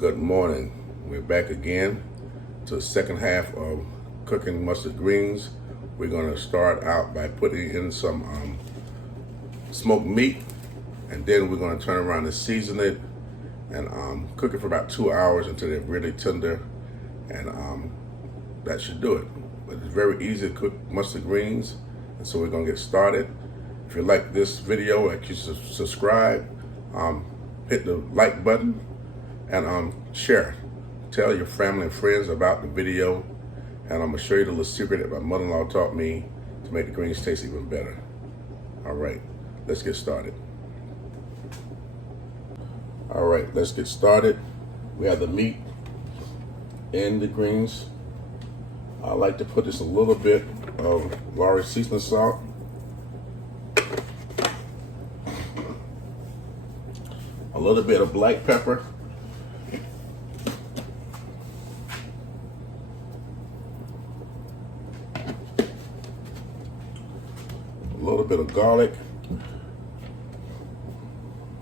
Good morning. We're back again to the second half of cooking mustard greens. We're going to start out by putting in some smoked meat, and then we're going to turn around and season it and cook it for about 2 hours until they're really tender, and that should do it. But it's very easy to cook mustard greens, and so we're going to get started. If you like this video, you subscribe, hit the like button, and share. Tell your family and friends about the video, and I'm gonna show you the little secret that my mother-in-law taught me to make the greens taste even better. All right, let's get started. All right, let's get started. We have the meat and the greens. I like to put this a little bit of Lawry's seasoning salt, a little bit of black pepper, a little bit of garlic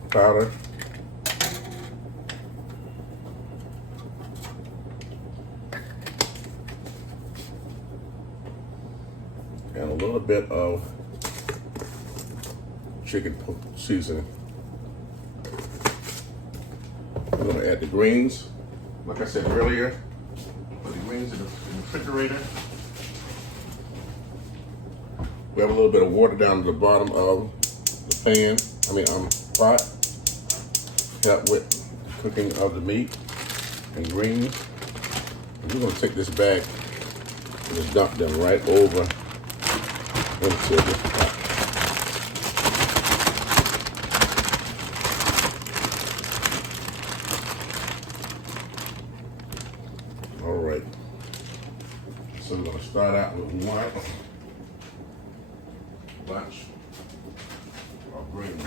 powder, and a little bit of chicken seasoning. We're going to add the greens. Like I said earlier, put the greens in the refrigerator. We have a little bit of water down at the bottom of the pot. Help with the cooking of the meat and greens. And we're going to take this bag and just dump them right over into this pot. All right. So we're going to start out with one bunch of greens.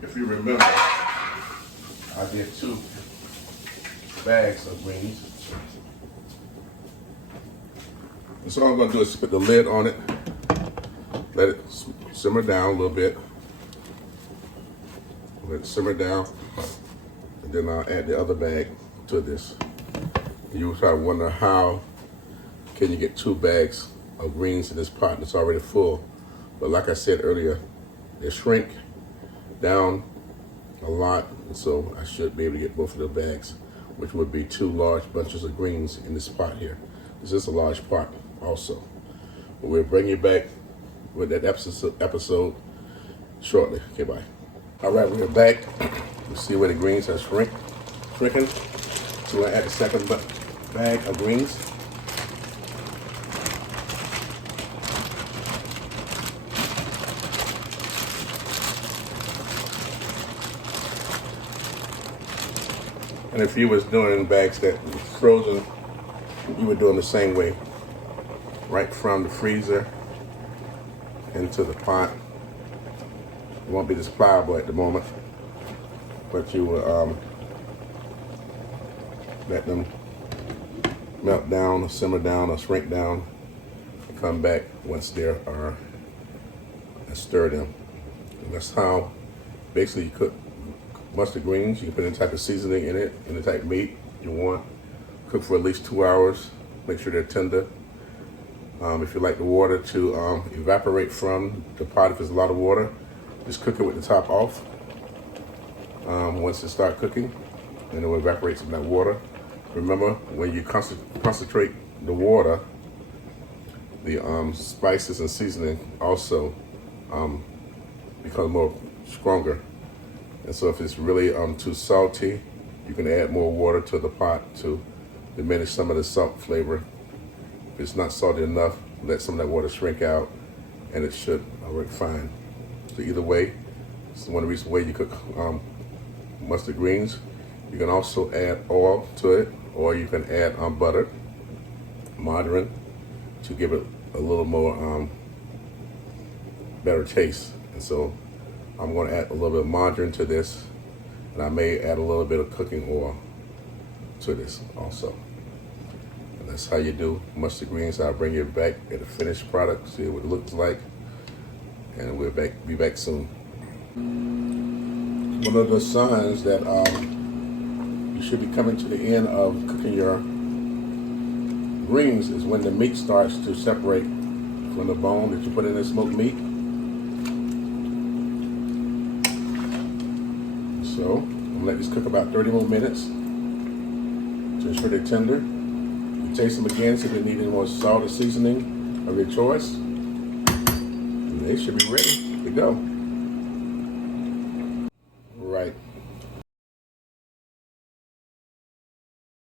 If you remember, I did 2 bags of greens. And so all I'm going to do is put the lid on it, let it simmer down a little bit. Let it simmer down, and then I'll add the other bag to this. You probably wonder how can you get 2 bags of greens in this pot that's already full. But like I said earlier, they shrink down a lot, and so I should be able to get both of the bags, which would be 2 large bunches of greens in this pot here. This is a large pot also. But we'll bring you back with that episode shortly. Okay, bye. All right, we're back. You see where the greens are shrinking. So we'll add the second bag of greens. And if you was doing bags that was frozen, you would do them the same way. Right from the freezer into the pot. It won't be this pliable at the moment, but you will let them melt down, or simmer down, or shrink down, and come back once they are, and stir them. And that's how basically you cook mustard greens. You can put any type of seasoning in it, any type of meat you want. Cook for at least 2 hours. Make sure they're tender. If you like the water to evaporate from the pot, if there's a lot of water, just cook it with the top off. Once it starts cooking, and it will evaporate some of that water. Remember, when you concentrate the water, the spices and seasoning also become more stronger. And so if it's really too salty, you can add more water to the pot to diminish some of the salt flavor. If it's not salty enough, let some of that water shrink out, and it should work fine. So either way, it's one of the reasons why you cook mustard greens. You can also add oil to it, or you can add butter, margarine, to give it a little more better taste. And so I'm going to add a little bit of margarine to this, and I may add a little bit of cooking oil to this also. And that's how you do mustard greens. I'll bring you back at the finished product, see what it looks like, and we'll be back soon. one of the signs that you should be coming to the end of cooking your greens is when the meat starts to separate from the bone that you put in the smoked meat. So I'm gonna let this cook about 30 more minutes to ensure they're tender. You taste them again, see if they need any more salt or seasoning of your choice. And they should be ready to go.